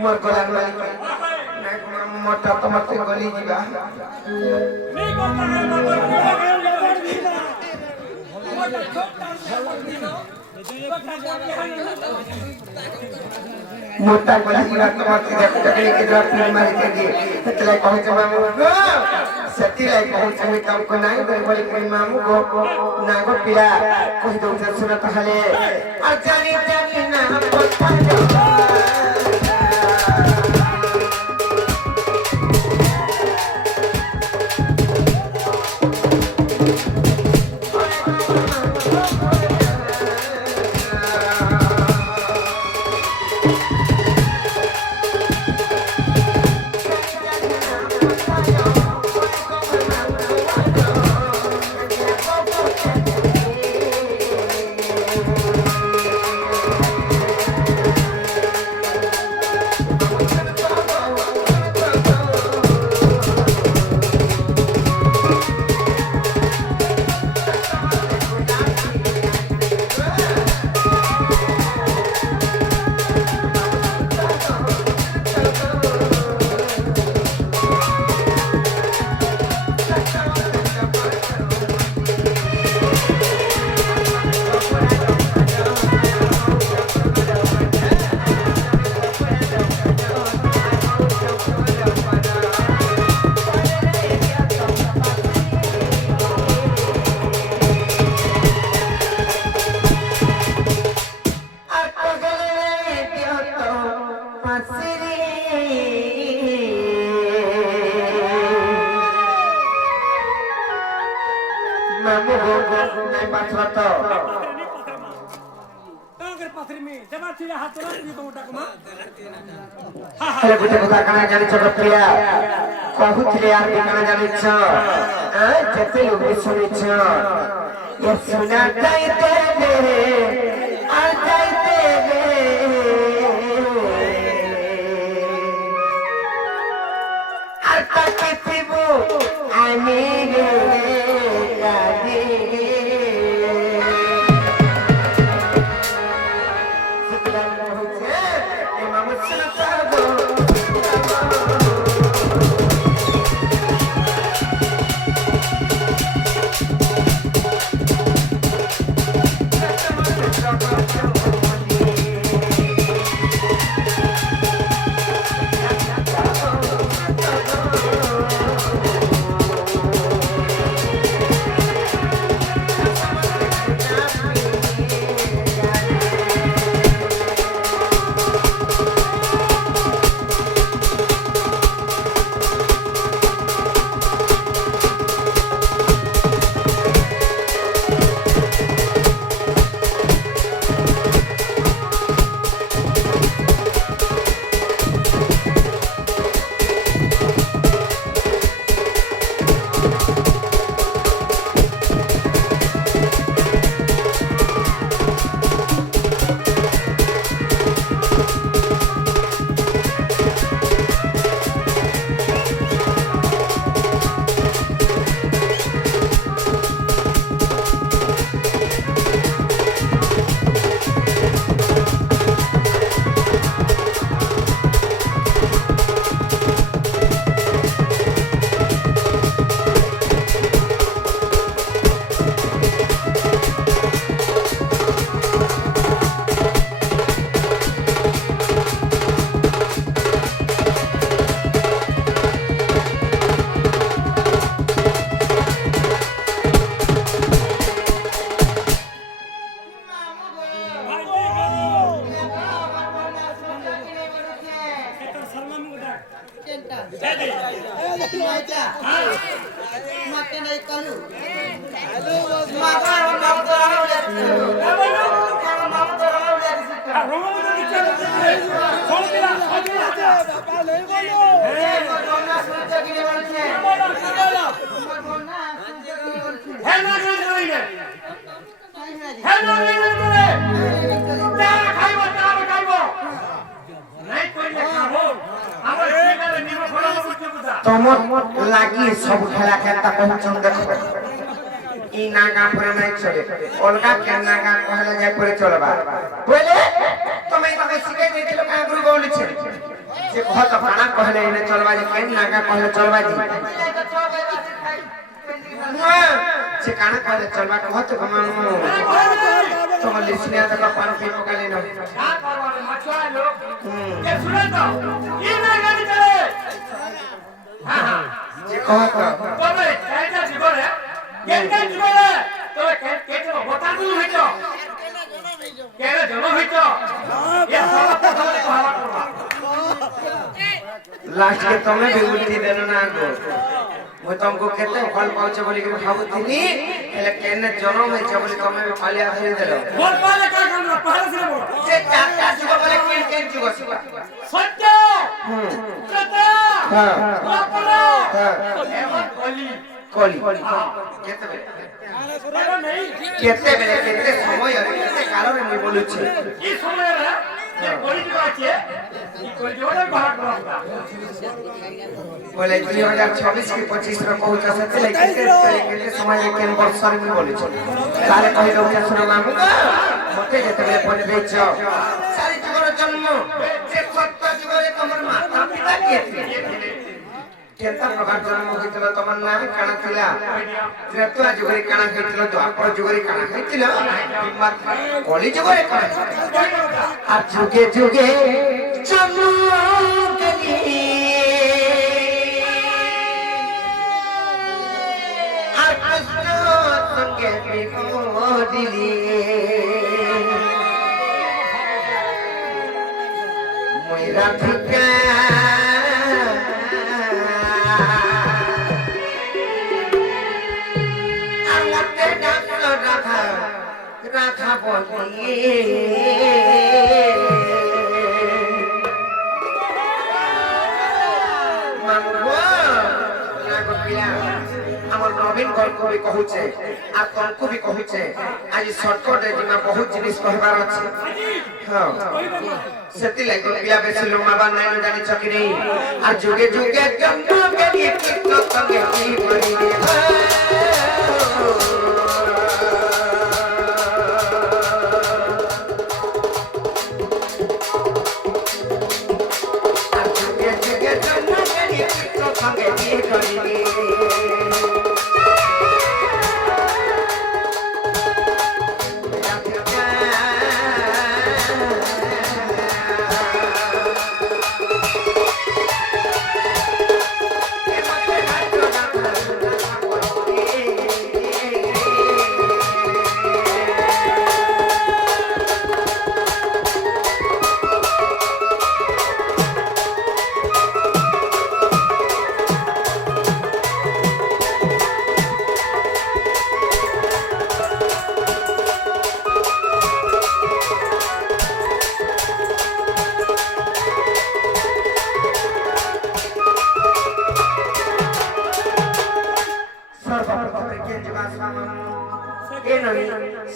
मोर गलार मालिक मोटा तमते गली जीवा मोटा गली जीवा तमते देखते के द्वार पीर मारी के ततले कहै छ मामू सती लाई कहै छ मी तुमको नाही बोली कोई मामू गो नागो पीरा कहि दउ छ सुनत हले अजानी जानी ना पता अरे बुझे बुझा कना जानि छ प्रिया कहूथिले यार कना जानि छ जते लोग सुनि छ ये सुना जाइते रे आ जाइते रे আর তাকে দিব আমি রে কাজে मते नहीं कलू माता मामा तो रहा ले मामा तो रहा ले रोमा तो नीचे छोड़ दिया बाबा नहीं बोलो ए बोलना सुनते के लिए बोलते बोलो बोलना सुनते के लिए बोलते है ना नहीं है ना नहीं ता खाइबो नहीं कोई ले खाबो हमर सीधा निमो खोला बुझते बुझा तमर লাগি সব খেলা খেলতা পৌঁছন দেখো ই নাগা পরে নাই চলে অলগা কে নাগা কহলে যাই পরে চলবা বলে তুমি আমাকে শিখাই দিছিল কা গুরু বলেছে যে কত পানা কহলে এনে চলবা যে কেন নাগা কহলে চলবা জি সে কানা কহলে চলবা কত কমান তোমার লিসনে আদা পান পি পকালে না क्या करवा रे मछुआ लोग ये सुने तो ये ना गाड़ी चले हां हां যে কত তবে এইটা জীবন রে কেন জীবন রে তবে কেন বতা দিল হইতো কেন জম হইতো এ সব কথা বলে কহাবা করবা লাস্ট কে তুমি বিউটি দেন না গো মই তোমাকে কেতে ফল পাউছে বলি কি ভাবুতিনি এলে কেন জনম হইছে বলি তুমি খালি আসি দেলো बोल पाले का करना पहले से बोल যে চারটা যুগ বলে কেন কেন যুগ सत्य सत्य হ্যাঁ अपना হ্যাঁ एवं कली কলি কেতে বেলে अरे नहीं কেতে বেলে কেতে সময় আর কেতে কারণে মই বলুছি ये समय रे ये कली जो আছে ये कली जो रे बाहर करता বলে 2026 কি 25 রে পৌঁছা সতে কেতে সময় কেন বর্ষার মই বলুছি তারে কই দউছে শুনো মামু মতে যেতে বেলে পড়ে দেইছ সারি যুগর জন্ম যে সত্য যুগরে তোমার মাতা পিতা কেতে কেনতা প্রকার জন্ম হইছিল তোমার নাম কানা ছিল ত্রেতা যুগরে কানা হইছিল দ্বাপর যুগরে কানা হইছিল কিংবা কলি যুগরে কানা আর যুগে যুগে চমকলি আর কৃষ্ণ সঙ্গে বিপদিলি ময়রা ফিকা রাধা বলি আমার নবীন গল্প বি কহুছে আর তর্ক বি কহুছে আজ শর্টকটে জিমা বহুত জিনিস কহবার আছে হ্যাঁ সেতি লাগি পিলা বেশি লম্বা নাই জানি চকি নেই আর যুগে যুগে গন্ধ গলি কৃষ্ণ সঙ্গে কি করি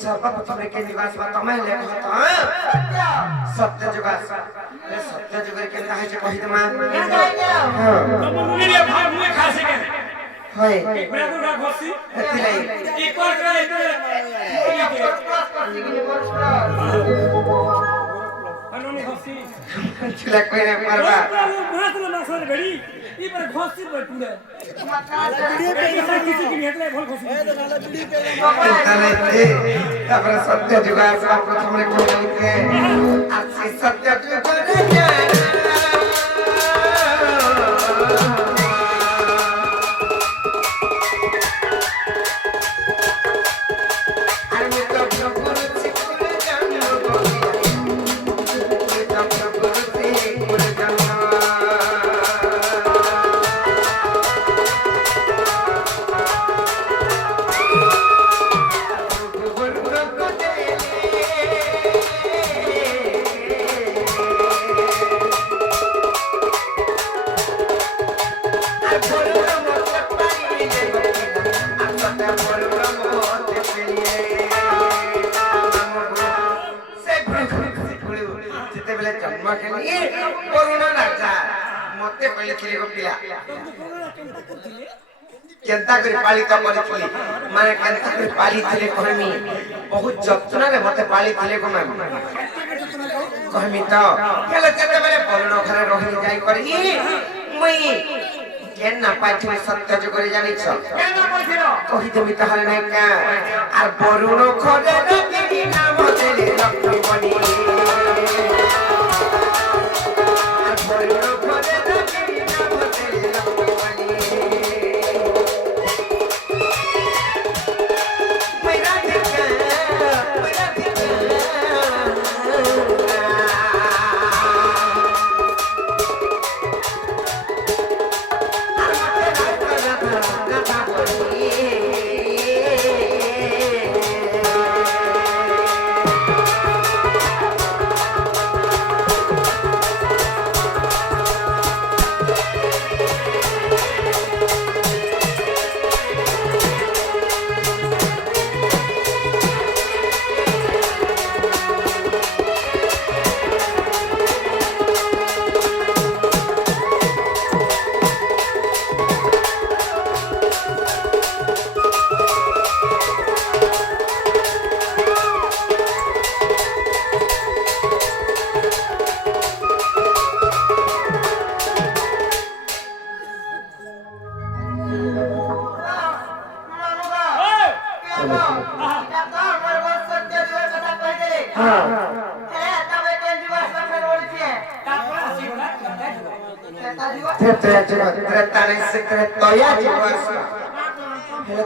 सर्वप्रथम के निवास बा तमे लेख त सत्य जुगास सत्य जुगर के कहे जे कहि दमा तुम मुनि रे भाई मुए खा सके होय मेरा तो ना घोसी एति लाई एक और करे तो अनोनी घोसी छिला कोइ रे मारबा मात्र मासर घड़ी ई पर घोसी पर टूटे किसी की हेतले भल घोसी तापर सत्य जुगास बा प्रथम रे कोइ के आ सत्य जुगास ମାକେନି କରୁଣ ରାଜା ମତେ କହିଲେ ଥିଲେ ଗୋ ପିଲା କେନ୍ତା କରି ପାଳିତ କରିଥିଲି ମାନେ କେନ୍ତା କରି ପାଳିଥିଲେ କହିମି ବହୁତ ଯତ୍ନରେ ମତେ ପାଳିଥିଲେ ଗୋ ମାମୁ କହିମି ତ ହେଲେ ଯେତେବେଳେ କରୁଣ ଘରେ ରହି ଯାଇ କରି ମୁଇଁ কেন না পাইছিলি সত্য যুগরে জানিছ কেন কইছিল কহিদেবি তাহলে নাই কা আর বরুণ খরে রকি নাম দেলে লক্ষ্মণী আর বরুণ খরে রকি নাম দেলে লক্ষ্মণী মেরা দিকা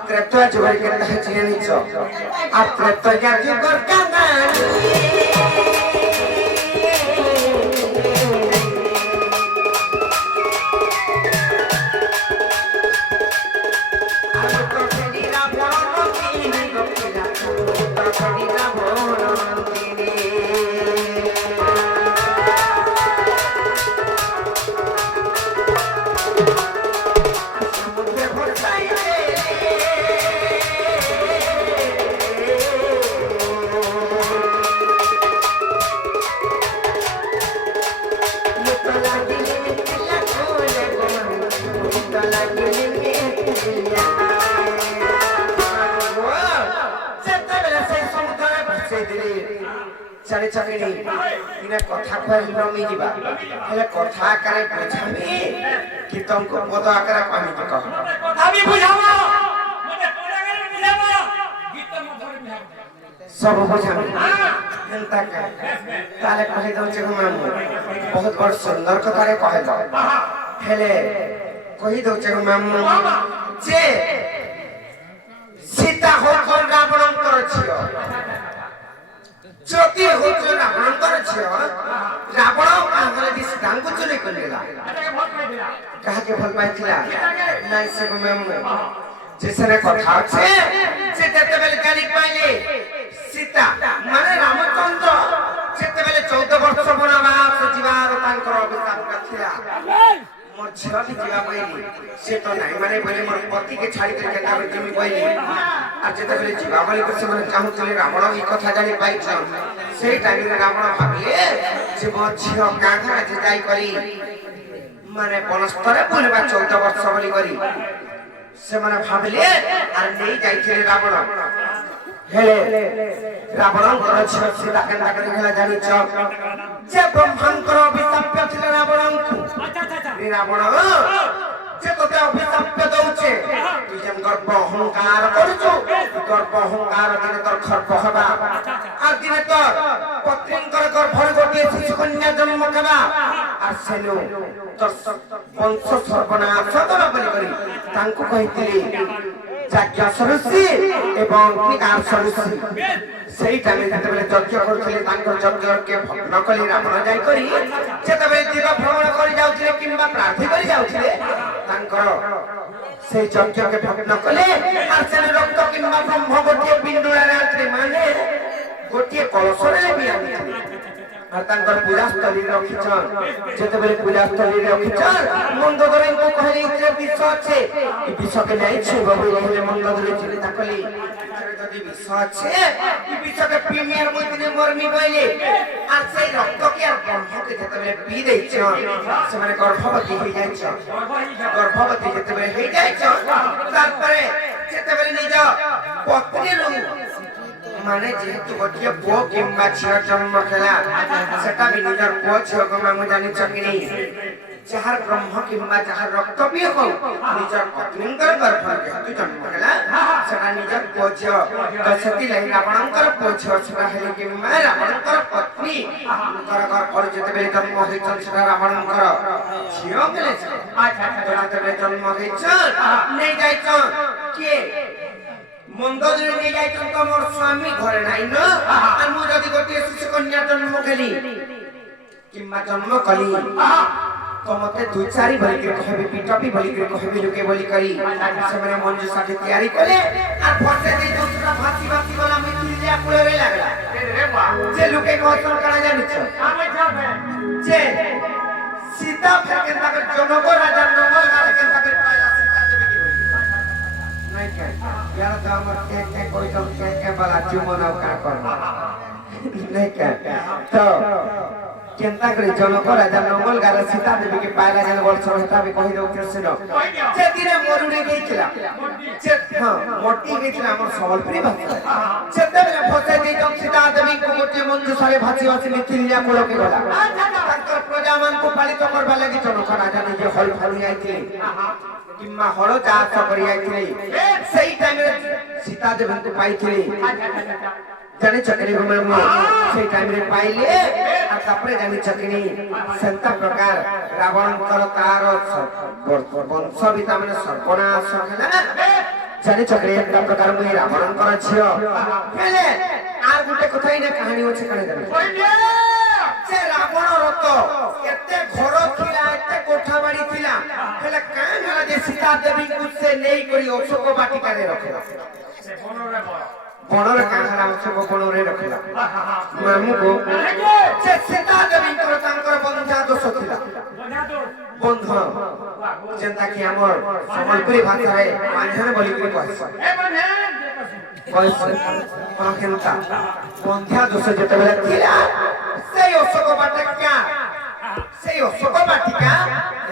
Tretua juga kita hajian itu. Tretua juga kanan. इने कथा पर नमी जीवा हेले कथा आकारे बुझामी कि तुमको पद आकारे कहमी तो कह আমি বুঝাবো মতে কোলাগারে বুঝাবো গীত মধ্যে বুঝাবো सब बुझामी एंता का ताले कहि दउ जे हम बहुत बड़ सुंदर कथा रे कहि दउ हेले कहि दउ जे हम जे सीता हो कोन रावण कर छियो ज्योति हो जो रावणकर छियो रावण आंगले दिस डांगु चले कलेला कहा के भल पाइथिला नाइ से को मेम जेसरे कथा छे से तेते बेले गाली पाइले सीता माने रामचंद्र जेते बेले 14 वर्ष बनावा सजीवार तांकर अभिशाप कथिला मोर झियाली जीवा पइली से तो नाइ माने बोले मोर पति के छाड़ी के केना बे जमी पइली आ जेते बेले जीवा बोले को से माने चाहू चले रावण ई कथा जानि पाइछ से टाइम रे रावण भाबिले जे मोर झियो कांधा जे जाई करी माने बनस्तरे बोलबा 14 वर्ष बोली करी से माने भाबिले आ नै जाइथिले रावण हेले रावण कर छियो सीता केना करी हेला जानि छ जे ब्रह्मांकर अभिशाप थिले रावण रावण जे तोते अभिशाप दउछे तू जेम गर्व अहंकार करछु गर्व अहंकार दिने तोर खर्प हबा आ दिने तोर पत्नींकर गर्भर गोटे शिशु कन्या जन्म कबा आ सेनु तोर वंश सर्वनाश कर बोली करी तांको कहितली जाज्ञा सरसी एवं निकार सरसी सही टाइम जेते बेले यज्ञ करथले तांकर यज्ञ के भग्न कली रावण जाई करी जेते बेले दिवा भ्रमण करी जाउथिले किंबा प्रार्थी करी जाउथिले तांकर से यज्ञ के भग्न कले आर से रक्त किंबा ब्रह्म गोटे बिंदु रे आथले माने गोटे कलशरे भी आनिथिले আর তাঙ্কর পূজাস্থলী রখিছন যেতেবেলে পূজাস্থলী রখিছন মন্দোদরଙ୍କୁ କହିଲେ ଏଥିରେ ବିଷ ଅଛି ଏ ବିଷକେ ନେଇ ଛୁଇଁବ ବୋଲି କହିଲେ ମନ୍ଦୋଦର ଚିନ୍ତା କଲି ଯଦି ବିଷ ଅଛି ଏ ବିଷକେ প্রিমিয়ার মধ্যে মরমি বইলে আর সেই রক্তকে আর ব্রহ্মকে যেতেবেলে পি দেইছ সেমানে গর্ভবতী হয়ে যাইছ গর্ভবতী যেতেবেলে হয়ে যাইছ তারপরে যেতেবেলে নিজ পত্নীর মানে যেহেতু গোটিয়ে পুଅ কিংবা ଝିଅ জন্ম খেলা সেটা বি নিজর পুଅ ଝିଅକୁ ମାମୁଁ ଜାଣିଛ କି ନାହିଁ যাহার ব্রহ্ম কিংবা যাহার রক্ত পিয়ে হোক নিজর পত্নীঙ্কর গর্ভরে যেহেতু জন্ম ହେଲା সেটা নিজর পুଅ ଝିଅ তো ସେଥିଲାଗି ରାବଣଙ୍କର ପୁଅ ଝିଅ ସେଟା ହେଲେ କିମ୍ବା ରାବଣଙ୍କର ପତ୍ନୀଙ୍କର ଗର୍ଭରେ ଯେତେବେଳେ ଜନ୍ମ ହେଇଛନ୍ ସେଟା ରାବଣଙ୍କର ଝିଅ ହେଲେ ଯେତେବେଳେ ଜନ୍ମ ହେଇଛନ୍ ନେଇ ଯାଇଛନ୍ କିଏ মন্দরে নিয়ে যাইছন তো মোর স্বামী ঘরে নাই না আর মু যদি গোটিয়ে শিশু কন্যা জন্ম কলি কিংবা জন্ম কলি তো মতে দুই চারি বলি করে কহবি পিটপি বলি করে কহবি লোকে বলি করি সেমানে মঞ্জু সাথে তৈয়ারি করে আর ফসে দেই দুসরা ফাঁসি ফাঁসি বলা মিথিলিয়া কুড়ে লাগলা যে লোকে কহছন কানা জানিছ যে সীতা ফেকে তাকে জনক রাজা নমল গালকে তাকে পাইলা সীতা দেবী কি নাই কে यार तो हमर के कोई तो के वाला चुमनाव का कर नहीं क्या तो केंता करे जनक राजा नंगल गार सीता देवी के पायला जन वर्ष होता भी कहि दउ कृष्ण जे दिने मरुडे गइतला जे हां मोटी गइतला हमर संबलपुरी भाषा जेते बेले फसे दे तो सीता देवी को गोटे मंजू सारे भाषी भाषी मिथिलिया कोलो के गला ताकर प्रजा मान को पालित करबा लागि जनक राजा निजे हल फलि आइथिले किम्मा हलो चाष करि आइथिले सही टाइम रे सीता देवी को पाइथिले जाने चकरी घुमे मु सही टाइम रे पाइले आ तापरे जाने चकरी संता प्रकार रावण कर तार वंश बिता माने सर्वनाश होला जाने चकरी एक प्रकार मु रावण कर छियो हेले आर गुटे कथाई ना कहानी होछ कने जाने से रावण रत एते घर थिला एते कोठा बाड़ी थिला हेले कान हला जे सीता देवी को से नेई करी अशोक वाटिका रे रखे से बनरे বড়রে কাহারা অশোক বড়রে রখিলা মামু গো যে সীতা দেবী কর তাঙ্কর বন্ধা দোষ থিলা বন্ধ যেটা কি আমর সম্বলপুরি ভাষায় মাঝানে বলি কই কইছে কেনতা বন্ধা দোষ যেতেবেলে থিলা সেই অশোক বাটিকা সেই অশোক বাটিকা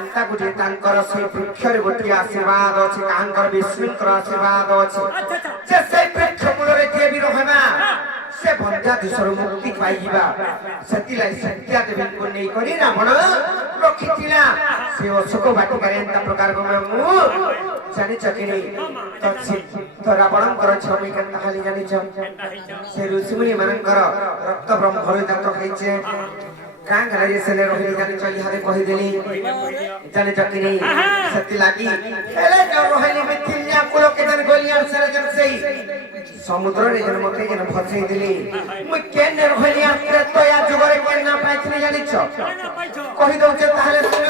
এন্তা গুটি তাঙ্কর সেই বৃক্ষরে গুটি আশীর্বাদ আছে কাঙ্কর বিষ্ণুଙ୍କର আশীর্বাদ আছে যে সেই বৃক্ষ মূলরে যে বি রহবা সে বন্ধা দোষর মুক্তি পাইবা সেতিলাই সত্য দেবীଙ୍କୁ নেই করি রাবণ রখিছিলা সে অশোক বাটিকারে এন্তা প্রকার গমে মু জানি চকিনি তো রাবণଙ୍କର ছবি কেনতা খালি জানিছ সে ঋষিমুনি ମାନଙ୍କର রক্ত ব্রহ্মরে জাত হইছে कां घरे से ले रोहिणी जाने चली हरे कहि देली जाने चकिनी सती लागी हेले जो रोहिणी मिथिलिया कुलो के जन गोलियां सरे जन सही समुद्र रे जन मते जन फसई देली मु केन रोहिणी आत्रे तो या जुगरे केन ना पाइथनी जानि छ कहि दउ जे ताले सुन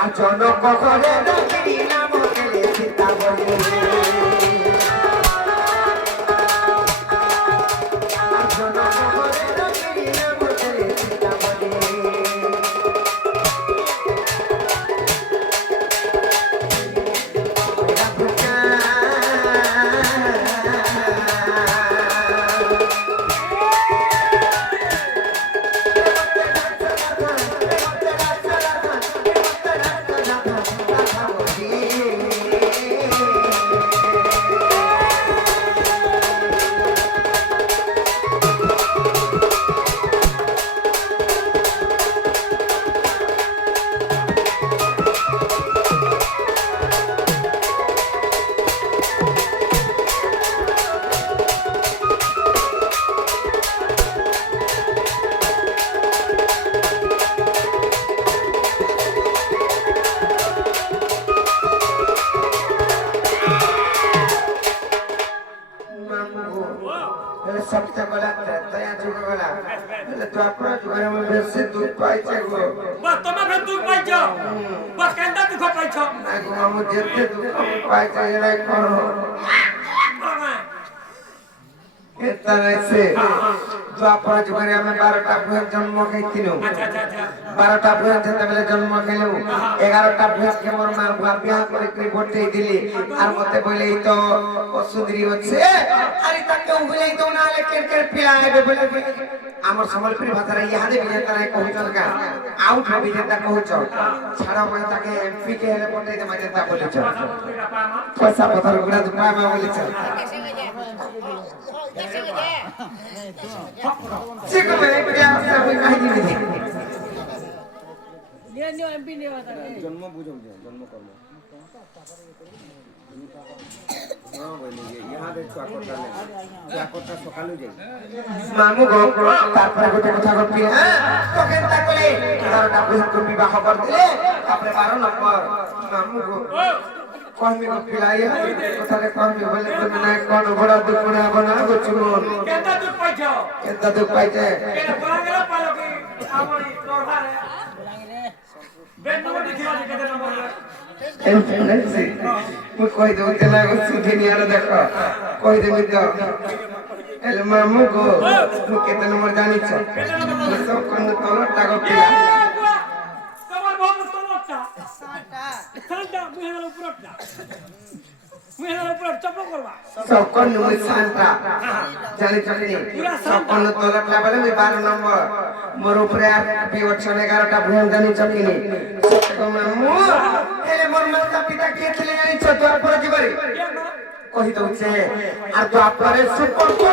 आ जनक घरे रोहिणी नाम केले सीता बोली आ जनक घरे रोहिणी नाम केले सीता सबसे गला तया जुग गला तो अपना जुगरे में बेसे दूध पाइछे गो बस तमा भे दूध पाइछो बस केंदा दुख पाइछो आगो हम जेते दुख पाइछे रे करो एतना से ଦ୍ୱାପର ଯୁଗରେ ଆମେ 12ଟା ଭୁଆ ଜନ୍ମ ଖାଇଥିଲୁ। আচ্ছা আচ্ছা আচ্ছা 12টা ভুয়া যেତେବେଳେ জন্ম খেলু 11টা ভুয়াকে মোর মা ভুয়া বিয়া করে বটেই দিলি আর মতে বলে এই তো অসুন্দরী হচ্ছে আরে তাকে উগলাই তো না হলে কের পিলা আইবে বলে আমার সম্বলপুরি ভাষারে ইহাদে বিজেতারে কহুছন কা আউট বিজেতা কহুছ ছাড়া মানে তাকে এমপি কে হেলে বটেই দে বিজেতা বলেছ পয়সা পথর গুড়া দুপায় মা বলেছ ঠিক আছে পিয়া সব কাহি দিবি জন্ম বুঝো জন্ম কর্ম হ্যাঁ বলি ইহা দেখো আকরটা নেই আকরটা সকালে যাই মামু গো তারপরে গোটে কথা কবি হ্যাঁ তোকে তা কলে 11টা ভুয়াকে বিবাহ করদিলে তারপরে 12 নম্বর মামু গো কইমি গো পিলাই কথারে কইমি বলে তুমি না কোন বড় দুপুরা বনা গো চুমন কেনটা তুই পাইছ কেনটা দুঃখ পাইছে এটা বলা গেল পালো কি আমরি তোর ভারে বেন্দুটি ছিল যে কেতে নম্বর এনফেন্সি মু কই দউ তেলা গো সুধি নিয়ার দেখো কই দেমি তো এল মামু গো মু কেতে নম্বর জানিছ সব কোন তলটা গো পিলা তোমার বহুত সমস্যা সাটা ঠান্ডা মুহের উপরটা মুহের উপর চপল করবা সব কোন মুই শান্তা জানিছ কি সব কোন তলটা বলে আমি 12 নম্বর মোর উপরে আর বিবচ্ছন 11টা ভুয়া জানিছ কি নি মামু এলে মোর মাতা পিতা কে ছিলে জানিছ তো আর পরে জীবরে কহি দউছে আর তো আপনারে সুপর পিতা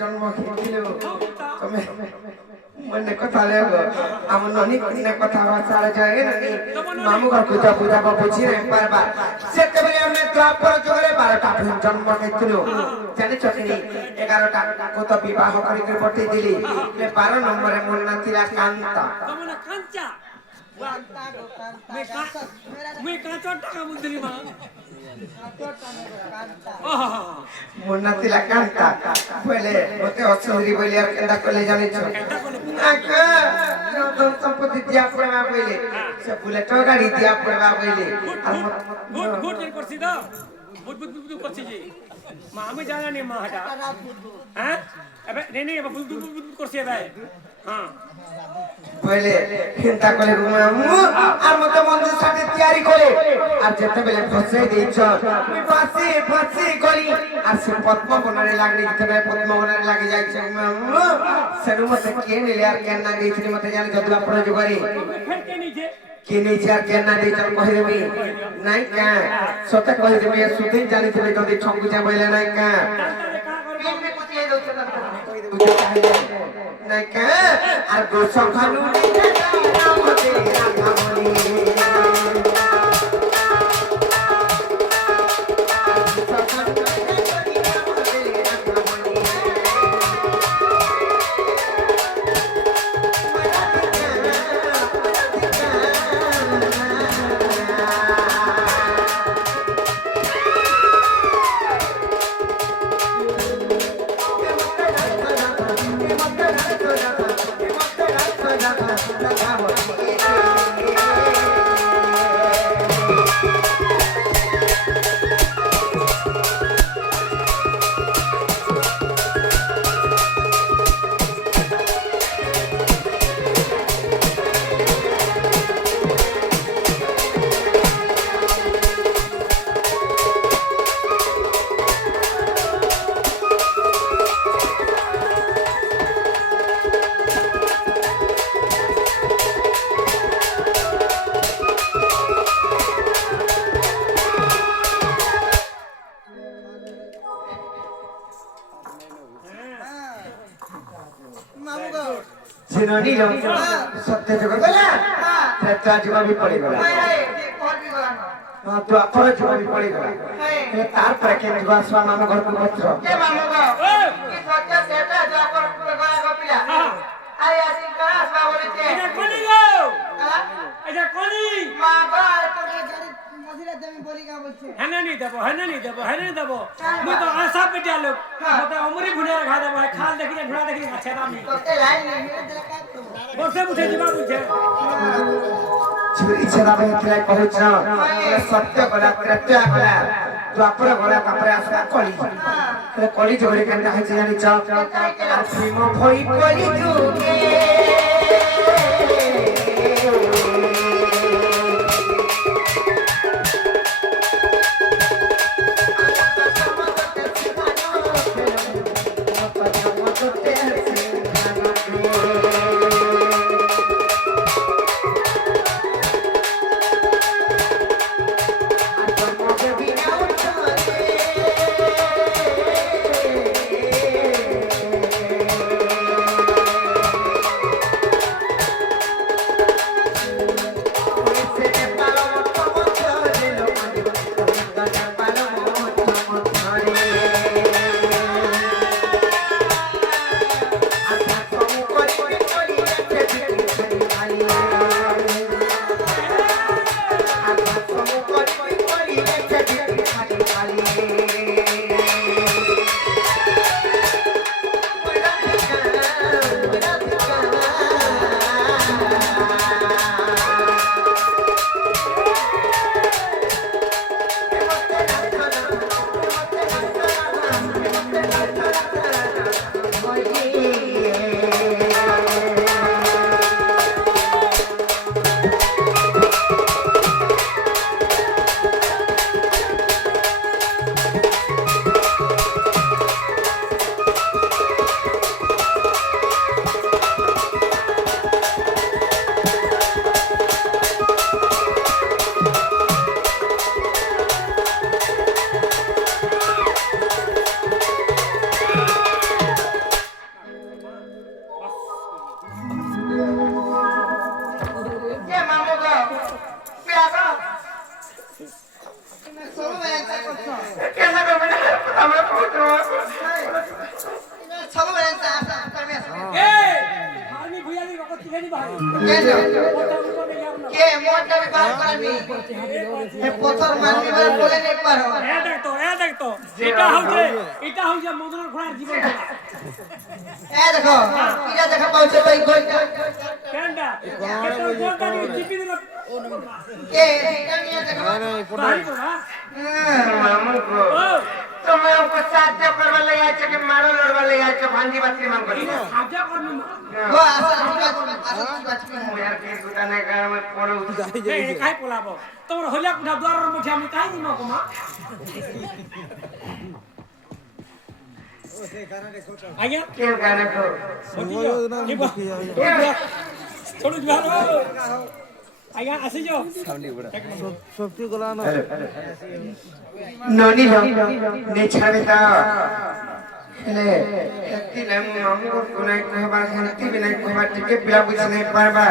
জন্ম খেয়েছিল তুমি মনে কথা লেগো আমার ননি কোনে কথা ভাষা যায় নানি মামু ঘর পূজা পূজা বুঝি রে বারবার সেতেবেলে আমি দ্বাপর যুগরে 12টা জন্ম খেয়েছিল জানিছ কি 11টা কত বিবাহ করি পঠেই দিলি 12 নম্বরে মোর নাতিরা কান্তা তোমরা কাঞ্চা কান্তা গো मैं কান্তা मैं कांचो टाका मुंदरी मा কান্তা মোর নাতিরা কান্তা বলে ওতে অসুন্দরী বলি আর কেন্দা করলে জানিছ আকা যখন সম্পত্তি দিয়া পড়বা বলে সে বুলেট গাড়ি দিয়া পড়বা বলে আর गुड गुड जन करसी दा बुट बुट बुट करसी जी मा আমি জানা নি মা হাটা হ্যাঁ এবে নে নে বুট বুট বুট করছি ভাই হ্যাঁ বলে চিন্তা করে মামু আর মতো মন্দির সাথে তৈরি করে আর যেতেবেলে ফসে দিছ ফাঁসি ফাঁসি করি আর সে পদ্মবনের লাগি যেতে পদ্মবনের লাগি যাইছে মামু সেরু মতে কে নিলে আর কেন না দিছিলি মতে জানি যদি আপনারা জোগাড়ি ফের কে নিছে কে নিছে আর কেন না দিছ কই দেবি নাই কা সতে কই দেবি সুদিন জানিছিলি যদি ছঙ্গুচা বইলে নাই কা নাই কা আর গোসম খানু নাম হতে রাখা বলি মামু গো Sinoni lo sotto gioco. ତ୍ରେତୟା ଯୁଗ ବି ପଡ଼ିଗଲା ଦ୍ୱାପର ଯୁଗ ବି ପଡ଼ିଗଲା ହେଲେ ତାର ପରେ କେନ୍ ଯୁଗ ଆସିବା ଆମ ଘରକୁ ପତ୍ର ইচ্ছা ভাবে হেতলাই কହୁଛ সত্য গলা ত্রেতয়া গলা দ্ୱାপର গলা তারপরে আসবা কলি কলি যুগরে কেনটা হইছে জানিছ আর প্রেম ভই কলি যুগে तुम्हें हमको साध्य करवा ले आए कि मारो लड़वा ले आए कि भांजी बत्ती मांग करी साध्य करने वो यार के गुटाने का मैं पोलो ए काई पोलाबो तोर होलिया कुठा द्वार मुठे हम काई दिनो कोमा आज्ञा के गाना को छोड़ो जुहारो आज्ञा आसी जो शक्ति गला ना नोनी लो ने छाड़ता हेले शक्ति ले मामू को कोनाई कहबा शक्ति बिना कहबा टिके पिला बुझ नहीं पारबा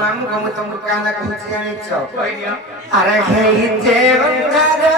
मामू को तुमको काला कहछि जानि छ अरे हे जे बंगारो